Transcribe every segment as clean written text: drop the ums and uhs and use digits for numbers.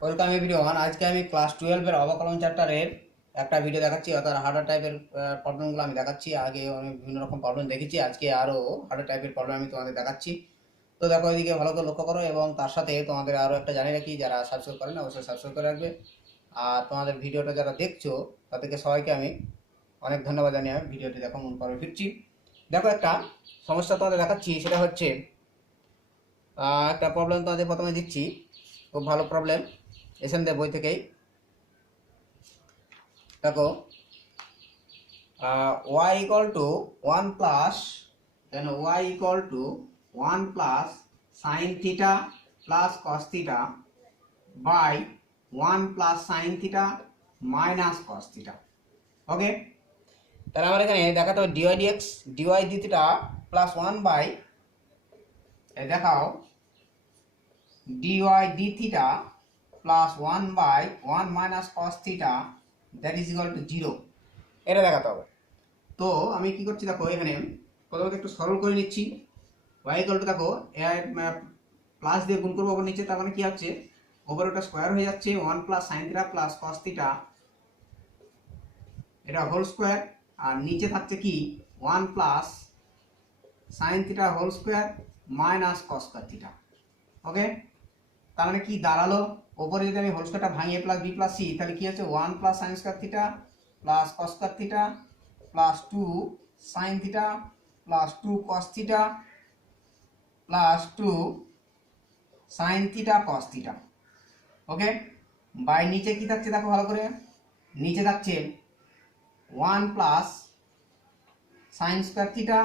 Welcome everyone. আজকে আমি class 12 এর অবকলন চ্যাপ্টারের একটা ভিডিও দেখাচ্ছি, অর্থাৎ হার্ডার টাইপের প্রবলেমগুলো আমি দেখাচ্ছি। আগে অনেক বিভিন্ন রকম প্রবলেম দেখেছি, আজকে আরও হার্ডার টাইপের প্রবলেম আমি তোমাদের দেখাচ্ছি। তো দেখো, এদিকে ভালো করে লক্ষ্য করো, এবং তার সাথে তোমাদের আরও একটা জানিয়ে রাখি, যারা সাবস্ক্রাইব করেন না অবশ্যই সাবস্ক্রাইব করে রাখবে। আর তোমাদের ভিডিওটা যারা দেখছো তাদেরকে সবাইকে আমি অনেক ধন্যবাদ জানিয়ে আমি ভিডিওটি দেখো মন পরে ফিরছি। দেখো, একটা সমস্যা তোমাদের দেখাচ্ছি, সেটা হচ্ছে একটা প্রবলেম তোমাদের প্রথমে দিচ্ছি, খুব ভালো প্রবলেম, এসএন দেব বই থেকেই। দেখো, y equal to 1 plus, then y equal to 1 plus sin theta plus cos theta by 1 plus sin theta minus cos theta। ওকে, তাহলে আমার এখানে দেখাতে হবে dy dx dy d theta plus 1 by, দেখাও, dy d theta plus 1 by 1 minus cos theta that is equal to 0, এটা দেখাতে হবে। তো আমি কি করছি, দেখো এখানে প্রথমত একটু সরল করে নিচ্ছি। y ইকুয়াল টু, দেখো প্লাস দিয়ে গুণ করবো ওপর নিচে, তার মানে কি হচ্ছে, ওপরে ওটা স্কোয়ার হয়ে যাচ্ছে 1 plus sine theta plus cos theta, এটা হোল স্কোয়ার। আর নিচে থাকছে কি 1 plus sine theta whole square minus cos square theta. Okay, তার মানে কি দাঁড়ালো, ওপরে যদি আমি হোল স্কোয়ারটা ভাঙিয়ে প্লাস বি প্লাস সি, তাহলে কি হচ্ছে 1 plus sine square theta plus cos square theta plus 2 sine theta plus 2 cos theta plus 2 sine theta cos theta. Okay, by নিচে কি থাকছে, দেখো ভালো করে, নিচে থাকছে 1 plus sine square theta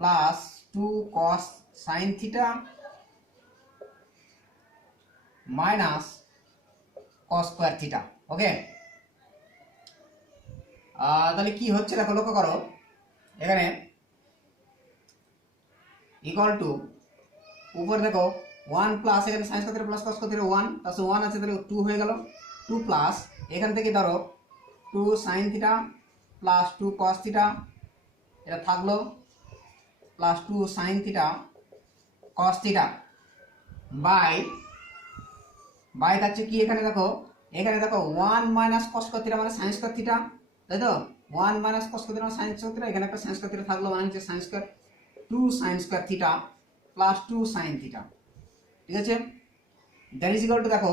plus 2 cos sine theta minus cos square theta. Okay, তাহলে কি হচ্ছে, দেখো লক্ষ্য করো, এখানে ইকুয়াল টু, উপরে দেখো 1 প্লাস, এখানে sine square plus cos square 1, তার সাথে 1 আছে, তাহলে 2 হয়ে গেল। 2 প্লাস এখান থেকে ধরো 2 sine theta plus 2 cos theta, এটা থাকলো, plus 2 sine theta cos theta bye bye থাকছে কি, এখানে দেখো 1 মাইনাস কস স্কয়ার থিটা মানে সাইন স্কয়ার থিটা, তাই তো 1 মাইনাস কস স্কয়ার থিটা মানে সাইন স্কয়ার থিটা, এখানে একটা সাইন স্কয়ার থিটা থাকলো, মানে হচ্ছে sine square 2 sine square theta plus 2 sine theta. ঠিক আছে, দ্যাট ইজ ইকুয়াল টু, দেখো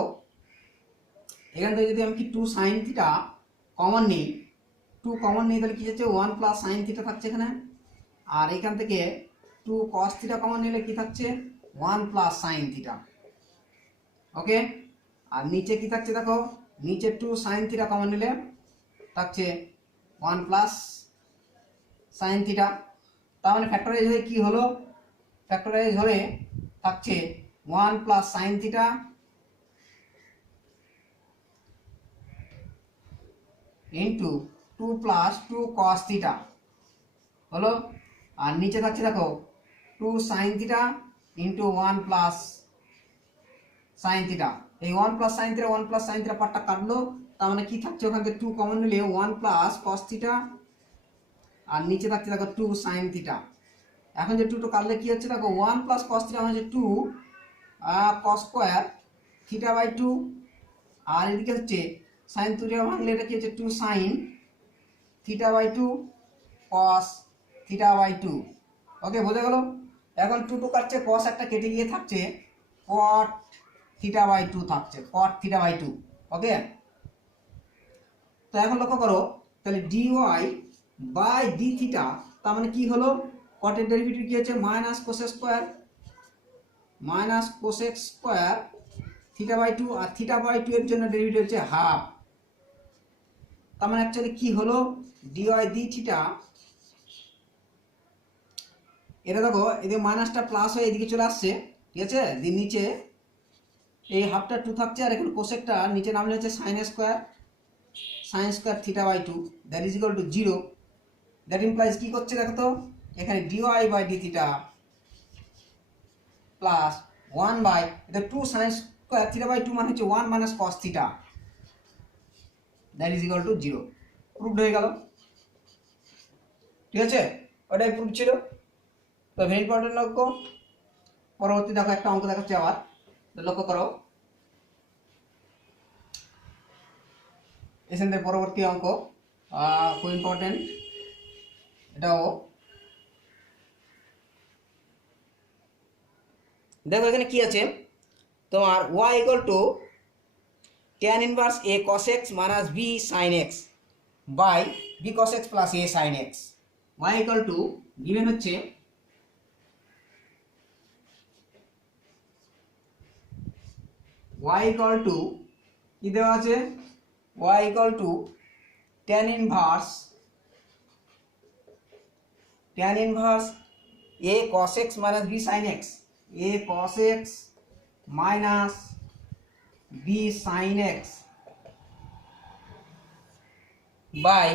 এখান থেকে যদি আমি কি 2 সাইন থিটা কমন নিই, 2 কমন নিই, তাহলে কি হচ্ছে 1 প্লাস সাইন থিটা থাকছে এখানে, আর এখান থেকে 2 কস থিটা কমন নিলে কি থাকছে 1 প্লাস সাইন থিটা। ওকে, আর নিচে কি থাকছে, দেখো নিচে 2 সাইন থিটা কমন নিলে থাকছে 1 প্লাস সাইন থিটা। তার মানে ফ্যাক্টরাইজ হয়ে কি হলো, ফ্যাক্টরাইজ হয়ে থাকছে 1 plus sine theta into 2 plus 2 cos theta হলো, আর নিচে থাকছে দেখো 2 sine theta into 1 plus sine theta. এই 1 plus sine theta 1 plus sine theta পার্টটা কাটলো, তার মানে কি থাকছে, ওখান থেকে 2 কমন নিলে 1 প্লাস কস থিটা, আর নিচে থাকছে দেখো 2 সাইন থিটা। এখন যে 2 কাটলে কি হচ্ছে, দেখো 1 প্লাস কস থিটা মানে হচ্ছে 2 কস স্কোয়ার থিটা বাই 2, আর এদিকে হচ্ছে সাইন থিটা ভাঙলে এটা কি হচ্ছে 2 sine theta by 2 cos theta by 2। Okay, বোঝা গেল। এখন 2 কাটছে, কস একটা কেটে গিয়ে থাকছে কট থিটা বাই 2 থাকছে, কট থিটা বাই 2। ওকে, তো এখন লক্ষ্য করো, তাহলে dy বাই ডি থিটা, তার মানে কি হলো, কটের ডেরিভেটিভ কি হচ্ছে minus cosec square theta by 2, আর থিটা বাই 2 এর জন্য ডেরিভেটিভ হচ্ছে হাফ। তার মানে অ্যাকচুয়ালি কি হলো, dy ডি থিটা, এটা দেখো এদিকে মাইনাসটা প্লাস হয়ে এদিকে চলে আসছে, ঠিক আছে, দিন নিচে এই হাফটা 2 থাকছে, আর এখন কোসেকটা নিচে নামলে হচ্ছে sine square theta by 2 that is equal to 0। That implies কি করছে, দেখো তো এখানে dy by D theta plus 1 by, এটা 2 সাইন স্কোয়ার থিটা বাই 2 মানে হচ্ছে 1 minus cos theta that is equal to 0। Proved হয়ে গেল, ঠিক আছে, ওটাই প্রুফ ছিল। তো ভেরি ইম্পর্টেন্ট লক্ষ্য। পরবর্তী দেখো একটা অঙ্ক দেখাচ্ছি আবার, লক্ষ্য করো, এখান থেকে পরবর্তী অঙ্ক খুব ইম্পর্টেন্ট, এটাও দেখো এখানে কি আছে তোমার y equal to tan inverse a cos x minus b sin x by b cos x plus a sin x। y equal to given হচ্ছে y ইকুয়াল টু কি দেওয়া আছে, y equal to tan inverse a cos x minus b sin x, a cos x minus b sin x by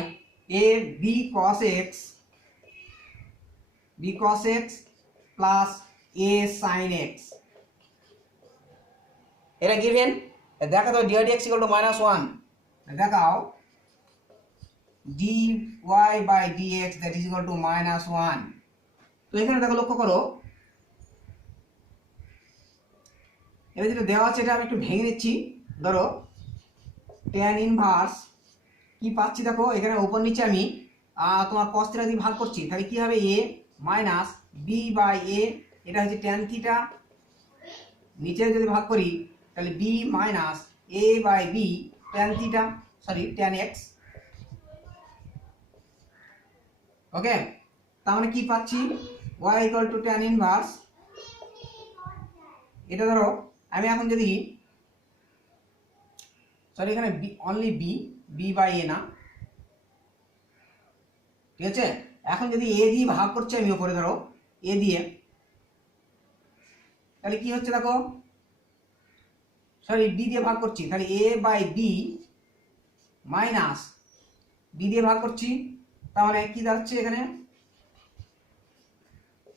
a b cos x plus a sin x। এটা given. দেখা দাও dy dx equal to -1, দেখাও dy by dx that is equal to -1। তো এখানে দেখো লক্ষ্য করো, এবার যেটা দেওয়া আছে এটা আমি একটু ভেঙে নিচ্ছি। ধরো tan ইনভার্স কি পাচ্ছি দেখো, এখানে উপর নিচে আমি তোমার cos থিটা দিয়ে ভাগ করছি, তাহলে কি হবে a minus b by a, এটা হচ্ছে tan থিটা, নিচে যদি ভাগ করি তাহলে b minus a by b tan theta, sorry tan x। Okay, তার মানে কি পাচ্ছি, y equal to tan inverse, এটা ধরো আমি এখন যদি সরি এখানে অনলি b বাই a না, ঠিক আছে। এখন যদি a দিয়ে ভাগ করছি আমি উপরে ধরো a দিয়ে, তাহলে কি হচ্ছে দেখো, সরি b দিয়ে ভাগ করছি, তাহলে a by b minus b দিয়ে ভাগ করছি, তার মানে কি দাঁড়াচ্ছে এখানে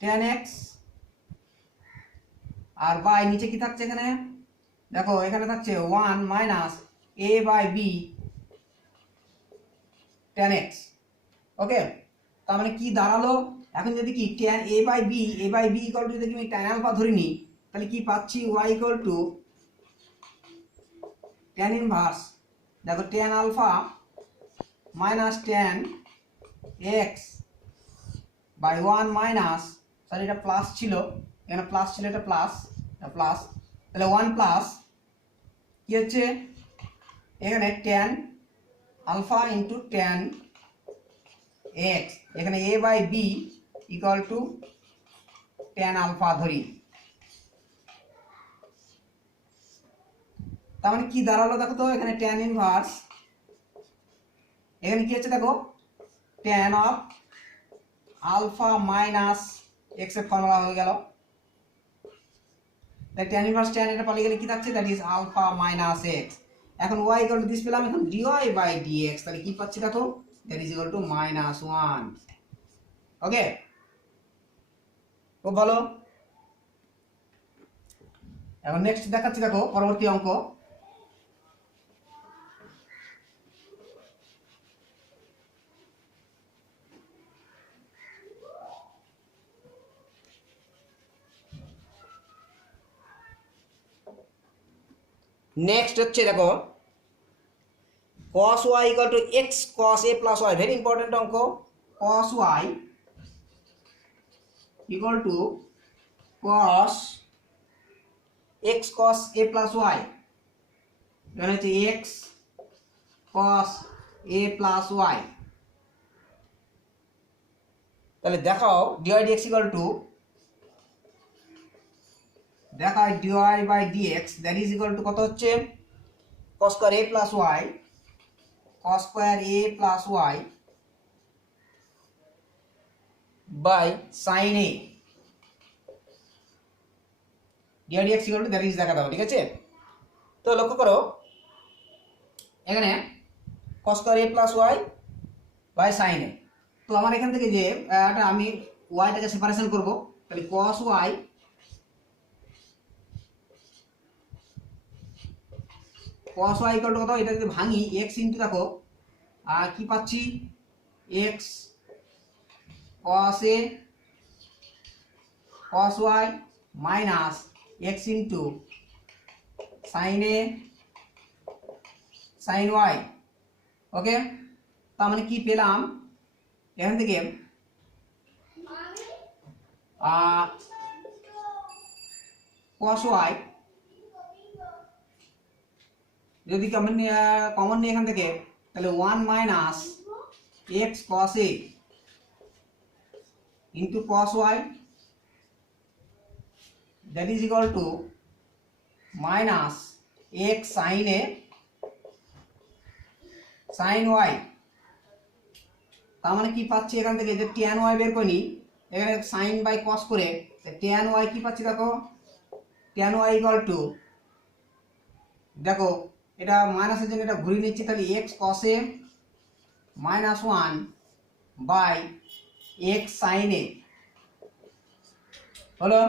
tan x, আর বাই নিচে কি থাকছে এখানে দেখো, এখানে থাকছে 1 minus a by b tan x। Okay, তার মানে কি দাঁড়ালো, এখন যদি কি tan a by b equal to যদি আমি tan আলফা ধরে নিই, তাহলে কি পাচ্ছি y equal to tan inverse, দেখো tan alpha minus tan x by 1 minus, sorry এটা প্লাস ছিল, এখানে প্লাস ছিল, এটা প্লাস, তাহলে 1 প্লাস কি হচ্ছে এখানে tan alpha into tan x, এখানে a by b equal to tan alpha ধরি, তার মানে কি দাঁড়ালো দেখো তো, এখানে tan ইনভার্স, এখানে কি হচ্ছে দেখো tan of alpha minus x এর ফর্মুলা হয়ে গেল, তাই tan ইনভার্স tan এটা পালিয়ে গেলে কি থাকছে, that is alpha minus x। এখন y ইকুয়াল টু দিস পেলাম, এখন dy বাই dx, তাহলে কি পাচ্ছি দেখো, that is equal to -1। Okay, খুব ভালো। এখন নেক্সট দেখাচ্ছি দেখো পরবর্তী অঙ্ক, নেক্সট হচ্ছে দেখো cos y equal to x cos a plus y, very important অঙ্ক। cos y equal to cos x cos a plus y, এখানে হচ্ছে x cos a plus y। তাহলে দেখাও dy dx ইকুয়াল টু, দেখায় dy by dx that is equal to কত হচ্ছে, cos square a plus y, cos square a plus y by sin a, dy dx equal to that is দেখা দাও, ঠিক আছে। তো লক্ষ্য করো এখানে cos square a plus y by sin a, তো আমার এখান থেকে যে এটা আমি y টাকে সেপারেশন করব, তাহলে cos y ইকুয়াল টু কত, এটা যদি ভাঙি x ইনটু দেখো কি পাচ্ছি x cos a cos y minus x into sin a sin y ওকে, তার মানে কি পেলাম এখান থেকে cos y যদি কমন নিই এখান থেকে, তাহলে 1 minus x cos a into cos y that is equal to minus x sine a sine y. তার মানে কি পাচ্ছি এখান থেকে, যে ট্যান ওয়াই বের করে নিই, এখানে সাইন বাই কস করে ট্যান ওয়াই কি পাচ্ছি দেখো, ট্যান ওয়াই ইকুয়াল টু, দেখো এটা মাইনাসের জন্য এটা ঘুরিয়ে নিচ্ছি, তাহলে X cos A minus 1 by X sine A হলো।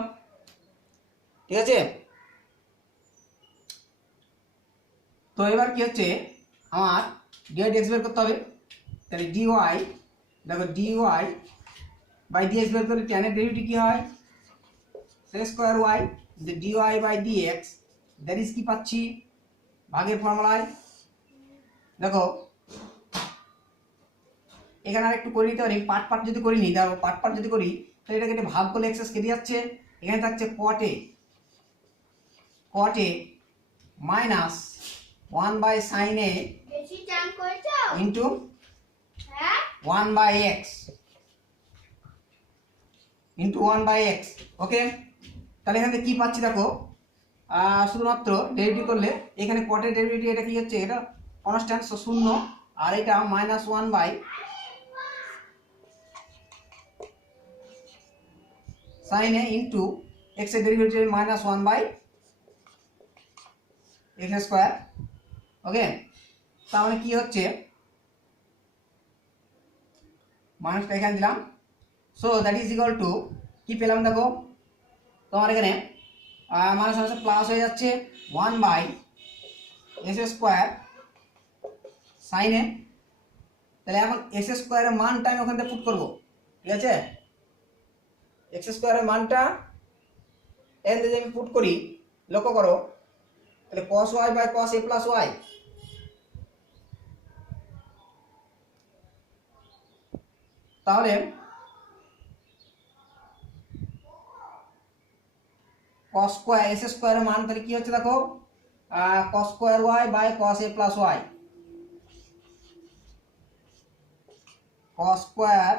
ঠিক আছে, তো এবার কি হচ্ছে আমার ডিআই ডিএক্স বের করতে হবে, তাহলে ডিওয়াই, দেখো ডিওয়াই বাই ডিএক্স বের করলে ট্যানের ডেরিভেটিভ কি হয়, sec square y dy by dx that is কি পাচ্ছি ভাগের ফর্মুলায়। দেখো এখানে আর একটু করে নিতে পারি, পার্ট যদি করি নি, দেখো পার্ট যদি করি তাহলে এটাকে একটা ভাগ করলে এক্সেস কেটে যাচ্ছে, এখানে থাকছে cot A minus 1 by sine A into 1 by X into 1 by X. Okay, তাহলে এখান থেকে কি পাচ্ছি দেখো, শুধুমাত্র ডেরিভেটিভ করলে এখানে কটের ডেরিভেটিভ এটা কি হচ্ছে, এটা কনস্ট্যান্ট 0, আর এটা minus 1 by sine A into X এর derivative minus 1 by X square. Okay, তার মানে কি হচ্ছে, মাইনাসটা এখানে দিলাম, so that is equal to কি পেলাম দেখো, তোমার এখানে মাইনাস মাইনাস প্লাস হয়ে যাচ্ছে 1 বাই এক্স স্কয়ার সাইন এ। তাহলে এখন এক্স স্কয়ারের মানটা আমি ওখান থেকে পুট করবো, ঠিক আছে, এক্স স্কয়ারের মানটা এখান থেকে আমি পুট করি, লক্ষ্য করো, তাহলে cos y by cos a plus y, তাহলে cos স্কয়ার s স্কয়ারের মান তাহলে কি হচ্ছে দেখো, cos square y by cos a plus y, cos square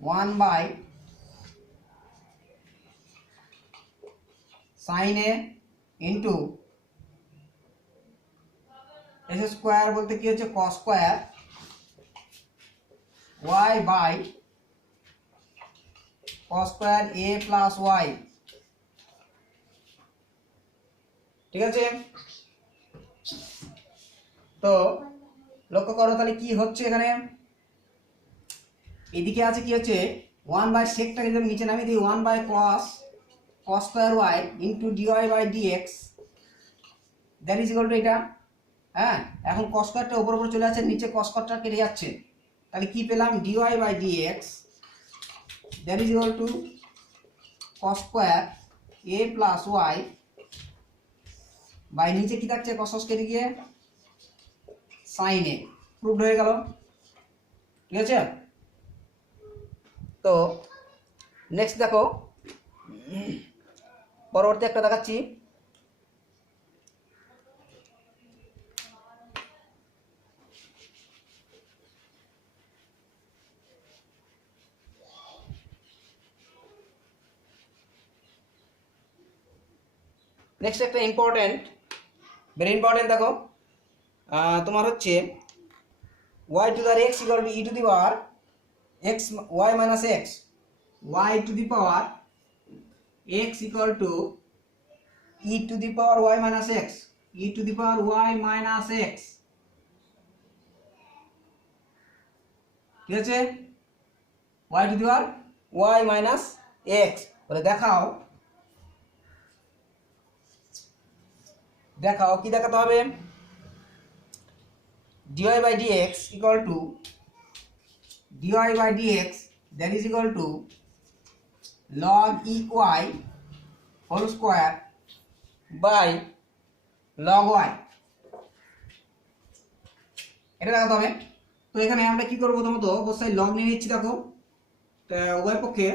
1 by sine A into s square বলতে কি হচ্ছে cos square y by cos square a plus y। ঠিক আছে, তো লক্ষ্য করো তাহলে কি হচ্ছে এখানে, এদিকে আছে কি হচ্ছে 1 বাই সেকটাকে যদি নিচে নামিয়ে দিই 1 by cos square y into dy by dx that is equal to এটা। হ্যাঁ, এখন cos স্কয়ারটা উপর উপর চলে যাচ্ছে, নিচে cos স্কয়ারটা কেটে যাচ্ছে, তাহলে কি পেলাম d y by dx that is equal to cos square a plus y by নিচে কি থাকছে cos কেটে গিয়ে সাইন এ, প্রুভড হয়ে গেল। ঠিক আছে, তো নেক্সট দেখো, পরবর্তী একটা দেখাচ্ছি, নেক্সট একটা ইম্পর্টেন্ট, ভেরি ইম্পর্টেন্ট, দেখো তোমার হচ্ছে y to the x equal to e two the power x y minus x, y two the power x equal to e two the power y minus x, e two the power y minus x। ঠিক আছে, y two the power y minus x, বলে দেখাও কি দেখাতে হবে, dy by dx equal to dy by dx that is equal to log e y whole square by log y। এটা দেখাতে হবে। তো এখানে আমরা কি করবো, প্রথমত অবশ্যই লগ নিয়ে নিচ্ছি। দেখো উভয় পক্ষে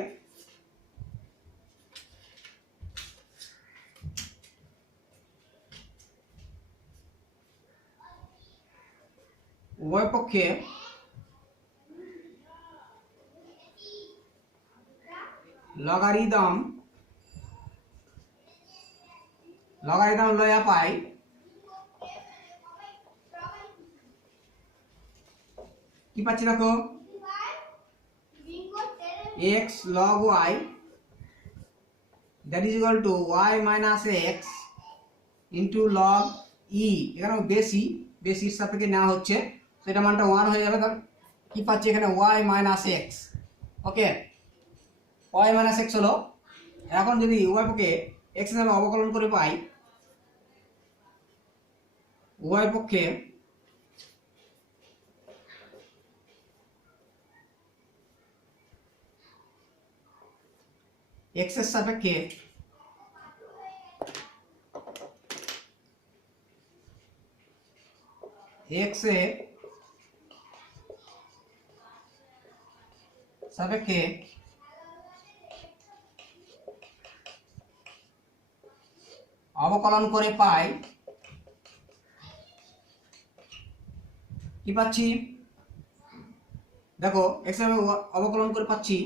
লগারিদম লয়া পাই কি পাচ্ছি, দেখো x log y that is equal to y minus x into log e। এখানে বেশির সাপেক্ষে নেওয়া হচ্ছে, সেটা মানটা 1 হয়ে যাবে। তাহলে কি পাচ্ছি এখানে y minus x। ওকে, y minus x হলো, এখন যদি উভয় পক্ষে x এর সাথে অবকলন করে পাই, উভয় পক্ষে x এর সাপেক্ষে x এর সাপেক্ষে অবকলন করে পাই, কি পাচ্ছি দেখো x এর অবকলন করে পাচ্ছি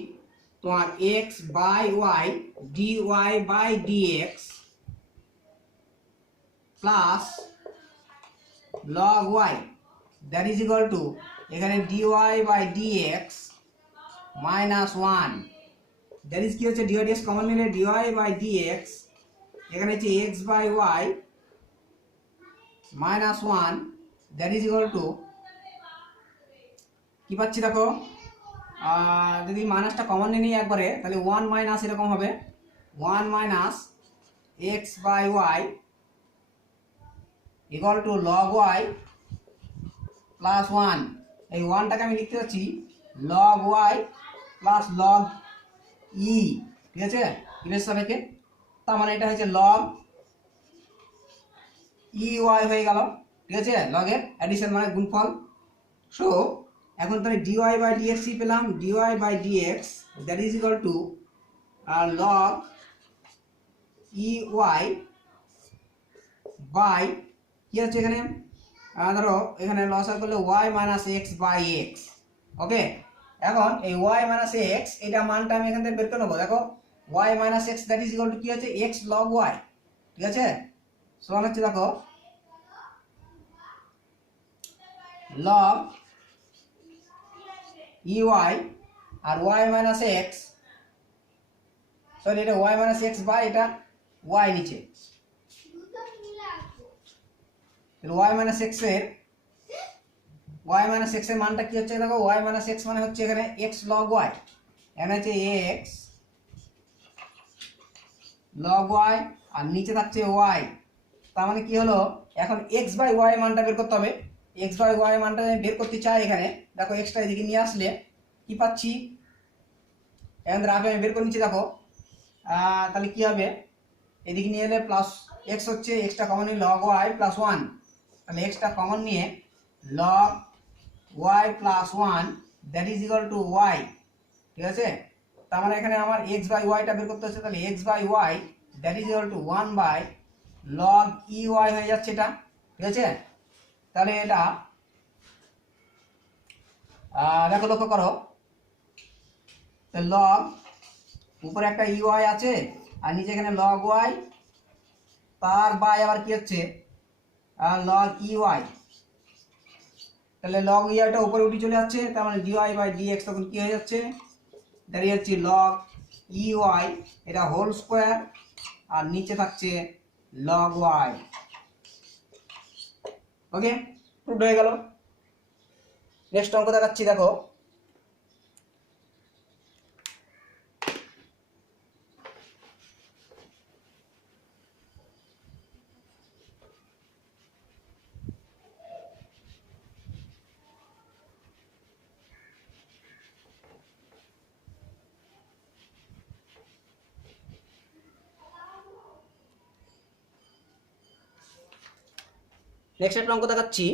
তোমার x by y dy by dx plus log y that is equal to এখানে dy by dx minus 1। That is কি হচ্ছে dy dx কমন নিলে dy বাই dx, এখানে হচ্ছে x by y minus 1 that is equal to কি পাচ্ছি দেখো, যদি মাইনাসটা কমন নিয়ে নিই একবারে, তাহলে 1 মাইনাস এরকম হবে 1 minus x by y equal to log y plus 1। এই 1টাকে আমি লিখতে পাচ্ছি log y plus log e, ঠিক আছে, ইরের সাপেক্ষে। তার মানে এটা হচ্ছে লগ ই ওয়াই হয়ে গেল, ঠিক আছে, লগের অ্যাডিশন মানে গুণফল। সো এখন তাহলে dy বাই dx পেলাম, dy by dx that is equal to log E Y by কি হচ্ছে এখানে, ধরো এখানে লসাগু করলে y minus x by X. Okay, এখন এই y মাইনাস এক্স এটা মানটা আমি এখান থেকে বের করে নেবো। দেখো y minus x that is equal to কি হচ্ছে x লগ y, ঠিক আছে, সমান হচ্ছে দেখো লগ ই ওয়াই আর y মাইনাস এক্স, সরি এটা y মাইনাস এক্স বাই এটা y নিচে, y মাইনাস এক্স এর মানটা কি হচ্ছে দেখো, y মাইনাস এক্স মানে হচ্ছে এখানে x log y, এখানে হচ্ছে x log y আর নিচে থাকছে y। তার মানে কি হলো, এখন x বাই y মানটা বের করতে হবে। x বাই y মানটা আমি বের করতে চাই, এখানে দেখো এক্সটা এদিকে নিয়ে আসলে কি পাচ্ছি, এখন রাফে আমি বের করে নিচ্ছি। দেখো তাহলে কি হবে, এদিকে নিয়ে এলে প্লাস x হচ্ছে, এক্সটা কমন নিয়ে log y প্লাস 1, তাহলে এক্সটা কমন নিয়ে log y plus 1 that is equal two y, ঠিক আছে। তার মানে এখানে আমার x বাই ওয়াইটা বের করতে হচ্ছে, তাহলে x by y that is equal to 1 by log e y হয়ে যাচ্ছে এটা, ঠিক আছে। তাহলে এটা দেখো লক্ষ্য করো, লগ উপরে একটা ই ওয়াই আছে আর নিচে এখানে log y, তার বাই আবার কি হচ্ছে log ই ওয়াই, তাহলে log ই ওয়াইটা উপরে উঠে চলে যাচ্ছে, তার মানে dy বাই dx তখন কি হয়ে যাচ্ছে, দাঁড়িয়ে যাচ্ছে log ই ওয়াই এটা হোল স্কোয়ার আর নিচে থাকছে log y। ওকে, প্রুভড হয়ে গেল। নেক্সট অঙ্ক দেখাচ্ছি, দেখো নেক্সট একটা অঙ্ক দেখাচ্ছি,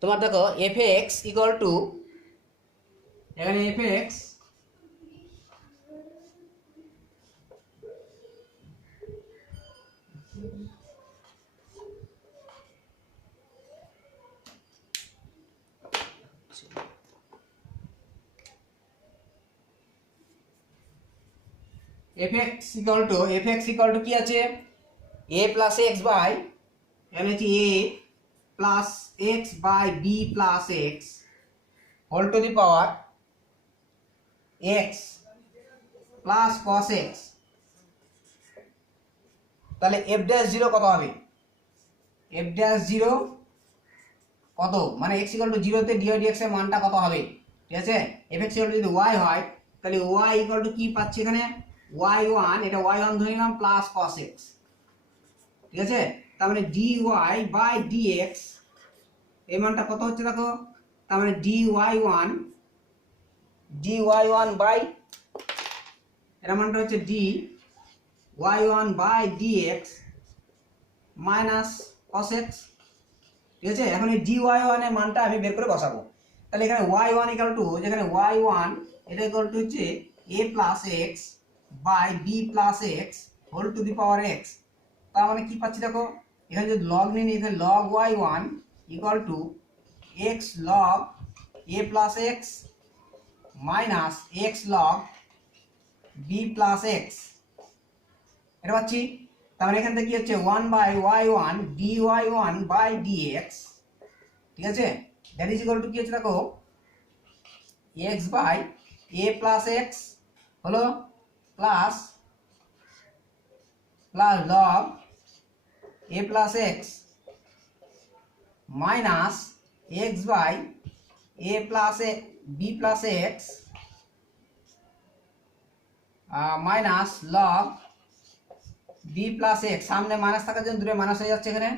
তোমার দেখো এফ এক্স ইকুয়াল টু, এখানে এফ এক্স ইকুয়াল টু কি আছে, এ প্লাস এক্স বাই, এখানে হচ্ছে A plus x by B plus X whole to the power X plus cos X. তাহলে এফ ড্যাশ জিরো কত হবে, এফ ড্যাশ জিরো কত, মানে এক্স ইকুয়াল টু জিরোতে ডিওয়াই ডিএক্স এর মানটা কত হবে, ঠিক আছে। এফ এক্স ইকুয়াল টু যদি ওয়াই হয় তাহলে ওয়াই ইকুয়াল টু কি পাচ্ছি এখানে, ওয়াই ওয়ান, এটা ওয়াই ওয়ান ধরে নিলাম প্লাস কস এক্স, ঠিক আছে। তার মানে d y by d x এই মানটা কত হচ্ছে দেখো, তার মানে ডি ওয়াই ওয়ান বাই, এর মানটা হচ্ছে d y one by d x minus cos x, ঠিক আছে। এখন এই ডি ওয়াই ওয়ান এর মানটা আমি বের করে বসাবো। তাহলে এখানে ওয়াই ওয়ান ইকুয়াল টু, যেখানে ওয়াই ওয়ান এটা ইকুয়াল টু হচ্ছে A plus x by B plus X whole to the power X. তার মানে কি পাচ্ছি দেখো, এখানে যদি লগ নিই, এখানে log y one equal to x log a plus x minus x log b plus x, এটা পাচ্ছি। তাহলে এখান থেকে কি হচ্ছে, one by y one d y one by d x, ঠিক আছে। দ্যাট ইজ ইকুয়াল টু কি হচ্ছে দেখো, x by a plus x হলো plus log a plus x minus x by a plus b plus x minus log b plus x, সামনে minus থাকার জন্য দূরে মাইনাস হয়ে যাচ্ছে এখানে,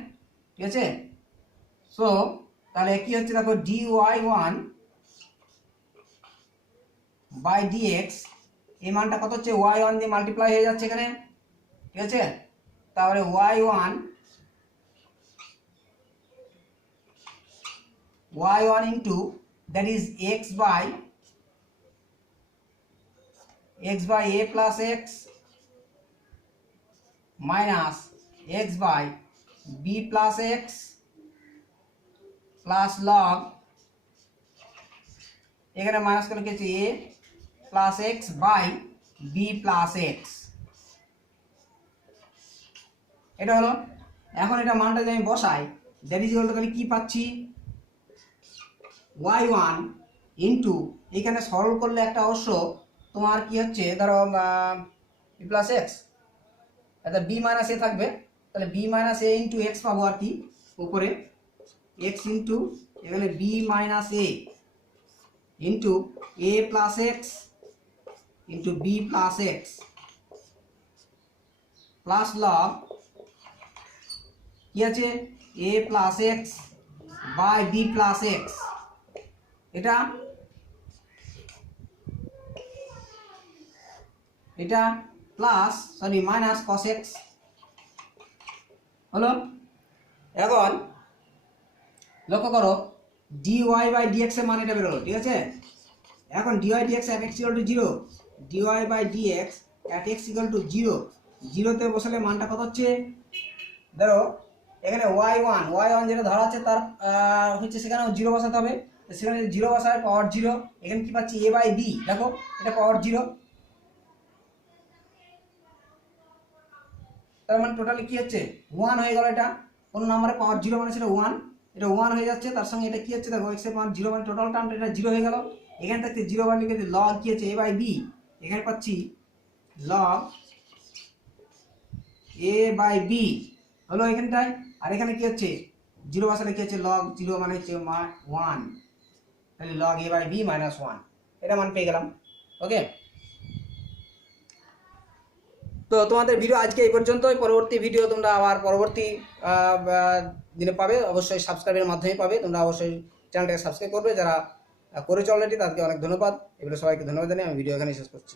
ঠিক আছে। সো তাহলে কি হচ্ছে দেখো, d y one by d x এই মানটা কত হচ্ছে, ওয়াই ওয়ান দিয়ে মাল্টিপ্লাই হয়ে যাচ্ছে এখানে, ঠিক আছে। তারপরে y one into that is x by a plus x minus x by B plus x plus log, এখানে মাইনাস করে লিখেছি a plus x by B plus x, এটা হলো। এখন এটা মানটা যদি আমি বসাই, দ্যাট ইজ ইকুয়াল টু, তাহলে কি পাচ্ছি, ওয়াই ওয়ান ইন্টু, এখানে সরল করলে একটা অবশ্য তোমার কি হচ্ছে, ধরো বি প্লাস এক্স, এটা বি মাইনাস এ থাকবে, তাহলে b minus a into x পাবো আর কি, উপরে এক্স ইন্টু এখানে b minus a into a plus x into b plus x plus log কি আছে, এ plus x by B plus x, এটা plus sorry minus cos x হলো। এখন লক্ষ্য করো, d y by d x এর মান এটা বেরোলো, ঠিক আছে। এখন D Y d x at x equal to zero, d y by d x at x equal to zero, জিরোতে বসালে মানটা কত হচ্ছে, ধরো এখানে ওয়াই ওয়ান যেটা ধরা আছে তার হচ্ছে সেখানেও জিরো বসাতে হবে, সেখানে জিরো বসায় পাওয়ার জিরো, এখানে কি পাচ্ছি এ বাই বি, দেখো এটা পাওয়ার জিরো, তার মানে টোটালি কি হচ্ছে ওয়ান হয়ে গেল, এটা কোন নাম্বারে পাওয়ার জিরো মানে সেটা ওয়ান, এটা ওয়ান হয়ে যাচ্ছে, তার সঙ্গে এটা কি হচ্ছে দেখো এক্স এর মান জিরো মানে টোটাল টার্মটা এটা জিরো হয়ে গেল, এখান থেকে জিরো বার লিখে লগ কি হচ্ছে এ বাই বি, এখানে পাচ্ছি লগ এ বাই বি হলো এখানটায়, আর এখানে কি হচ্ছে জিরো বসালে কি হচ্ছে লগ জিরো মানে হচ্ছে ওয়ান, তাহলে log a by b minus one, এটা মান পেয়ে গেলাম। ওকে, তো তোমাদের ভিডিও আজকে এই পর্যন্তই, পরবর্তী ভিডিও তোমরা আবার পরবর্তী দিনে পাবে, অবশ্যই সাবস্ক্রাইবের মাধ্যমে পাবে, তোমরা অবশ্যই চ্যানেলটাকে সাবস্ক্রাইব করবে, যারা করেছো অলরেডি তাদেরকে অনেক ধন্যবাদ, এগুলো সবাইকে ধন্যবাদ জানিয়ে আমি ভিডিও এখানে শেষ করছি।